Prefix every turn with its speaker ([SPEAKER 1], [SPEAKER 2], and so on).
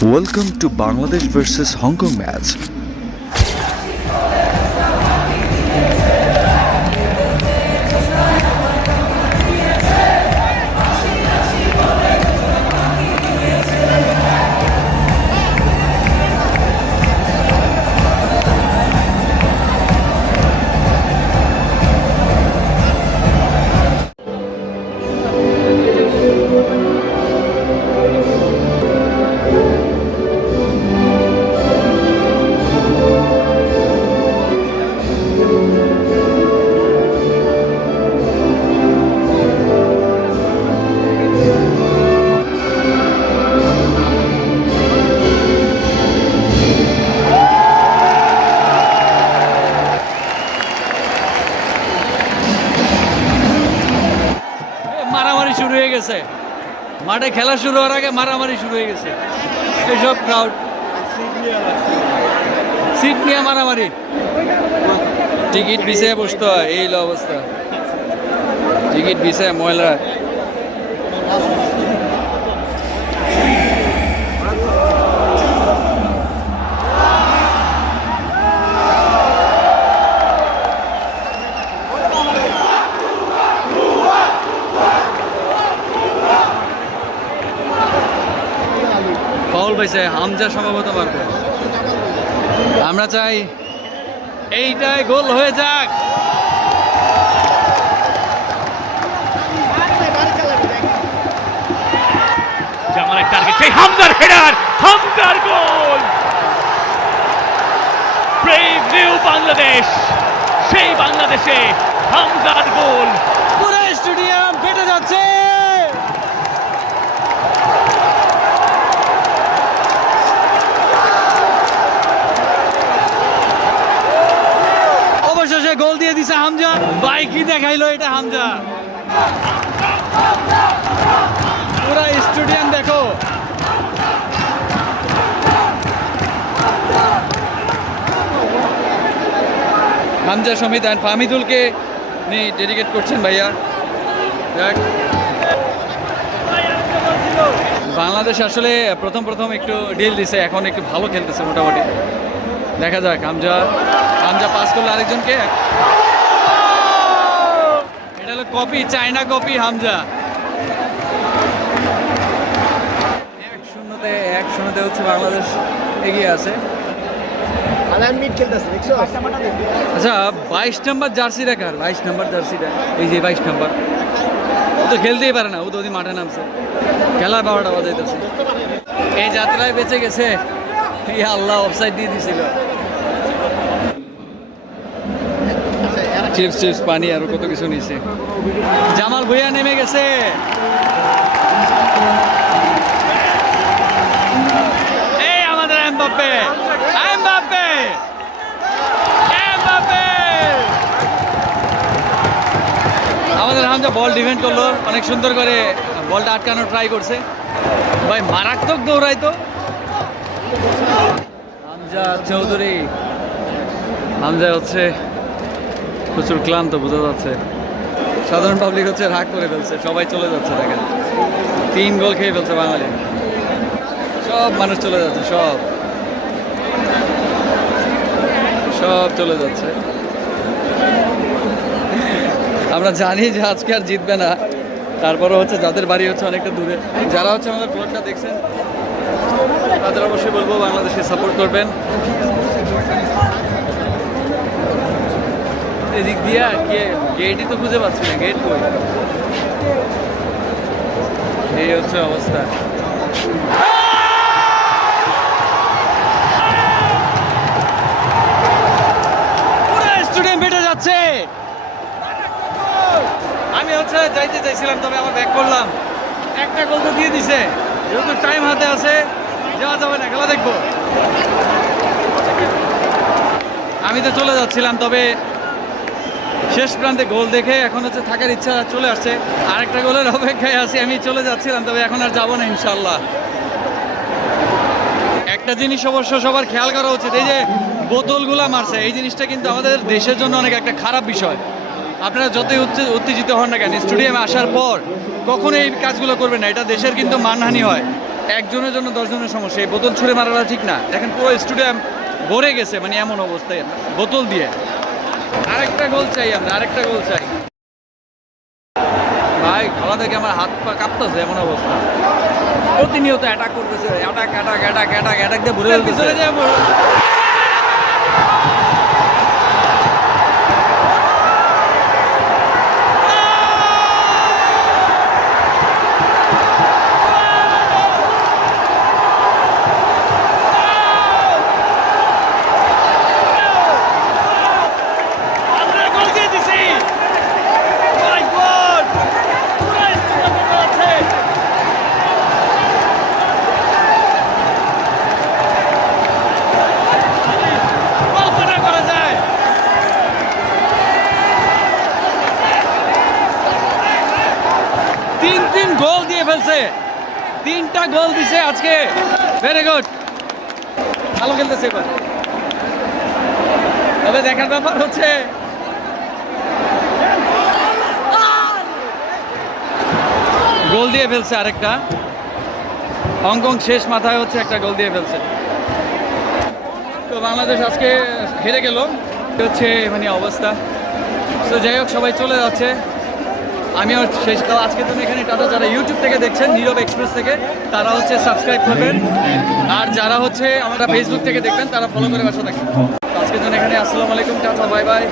[SPEAKER 1] Welcome to Bangladesh versus Hong Kong match.
[SPEAKER 2] গেছে। মাঠে খেলা শুরু হওয়ার আগে মারামারি শুরু হয়ে গেছে। এইসব ক্রাউড সিট নিয়ে মারামারি। টিকিট বিষয়ে বসতে হয়, এই অবস্থা। টিকিট বিষয়ে ময়লা ফাউল পাইছে, হামজা সম্ভবত মারবে আমরা চাই এইটাই গোল হয়ে যাক।
[SPEAKER 3] সেই গোল। বাংলাদেশ সেই বাংলাদেশে হামজার গোল।
[SPEAKER 2] কি দেখাইলো এটা হামজা? পুরা স্টুডিয়াম দেখো। হামজা, সমিত অ্যান্ড ফামিদুলকে নিয়ে ডেডিকেট করছেন ভাইয়া। যাক বাংলাদেশ আসলে প্রথম প্রথম একটু ডিল দিছে, এখন একটু ভালো খেলতেছে মোটামুটি। দেখা যাক, হামজা হামজা পাস করল আরেকজনকে। Copy China copy Hamza. এক শূন্যতে এক শূন্যতে হচ্ছে বাংলাদেশ এগিয়ে আছে। আচ্ছা বাইশ নম্বর জার্সি দেখার বাইশ নাম্বার জার্সিটা এই যে বাইশ নাম্বার। ও তো খেলতেই পারে না ও তো ওদিন মাঠে নামছে। খেলার বারোটা বাজাইতেছে। এই যাত্রায় বেঁচে গেছে। এই আল্লাহ অফসাইড দিয়ে দিছিল। চিপস চিপস পানি আরও কত কিছু নিছে। জামাল ভুইয়া নেমে গেছে। এই আমাদের এমবাপ্পে এমবাপ্পে এমবাপ্পে। আমাদের হামজা বল ডিফেন্ড করল, অনেক সুন্দর করে বলটা আটকানোর ট্রাই করছে। ভাই, মারাত্মক দৌড়াই তো হামজা চৌধুরী, হামজা হচ্ছে প্রচুর ক্লান্ত, বোঝা যাচ্ছে। সাধারণ পাবলিক হচ্ছে রাগ করে ফেলছে, সবাই চলে যাচ্ছে, দেখেন। তিন গোল খেয়ে ফেলছে বাঙালি। সব মানুষ চলে যাচ্ছে, সব। সব চলে যাচ্ছে। আমরা জানি যে আজকে আর জিতবে না। তারপরে হচ্ছে যাদের বাড়ি হচ্ছে অনেকটা দূরে। যারা হচ্ছে আমাদের ব্লগটা দেখছেন, তাদের অবশ্যই বলব বাংলাদেশকে সাপোর্ট করবেন। এদিক দিয়া কে গেটই তো খুঁজে পাচ্ছি না গেট কই? এই হচ্ছে অবস্থা। স্টুডেন্ট বেটে যাচ্ছে। আমি হচ্ছে যাইতে চাইছিলাম, তবে আমার ব্যাক করলাম। একটা গোল তো দিয়ে দিছে। যেহেতু টাইম হাতে আছে, যাওয়া যাবে না, খেলা দেখব। আমি তো চলে যাচ্ছিলাম, তবে শেষ প্রান্তে গোল দেখে এখন হচ্ছে থাকার ইচ্ছা চলে আসছে। আরেকটা গোলের অপেক্ষায় আছি, আমি চলে যাচ্ছিলাম, তবে এখন আর যাব না ইনশাল্লাহ একটা জিনিস অবশ্য সবার খেয়াল করা উচিত, এই যে বোতলগুলা মারছে, এই জিনিসটা কিন্তু আমাদের দেশের জন্য অনেক একটা খারাপ বিষয়। আপনারা যতই উত্তে- উত্তেজিত হন না কেন, স্টেডিয়ামে আসার পর কখনো এই কাজগুলো করবেন না, এটা দেশের কিন্তু মানহানি হয়। একজনের জন্য দশজনের সমস্যা, এই বোতল ছুঁড়ে মারাটা ঠিক না। দেখেন পুরো স্টুডিয়াম ভরে গেছে মানে এমন অবস্থায়, বোতল দিয়ে। আরেকটা গোল চাই আমরা আরেকটা গোল চাই। ভাই খেলা দেখে আমার হাত পা কাঁপতেছে এমন অবস্থা। প্রতিনিয়ত অ্যাটাক করতেছে attack attack attack attack attack দিয়ে ভরে ফেলতেছে তিনটা গোল দিছে আজকে। ভেরি গুড ভালো খেলতেছে এবার। তবে দেখার ব্যাপার হচ্ছে, গোল দিয়ে ফেলছে আরেকটা। হংকং শেষ মাথায় হচ্ছে একটা গোল দিয়ে ফেলছে। তো বাংলাদেশ আজকে হেরে গেল। হচ্ছে মানে অবস্থা। তো যাই হোক, সবাই চলে যাচ্ছে। আমিও শেষ তো আজকে তুমি এখানে টাটা। যারা ইউটিউব থেকে দেখছেন, নীরব এক্সপ্রেস থেকে, তারা হচ্ছে সাবস্ক্রাইব করবেন। আর যারা হচ্ছে আমরা ফেসবুক থেকে দেখবেন, তারা ফলো করে বাসা থাকবেন। আজকে আজকের জন্য এখানে, আসসালামু আলাইকুম, টাটা বাই বাই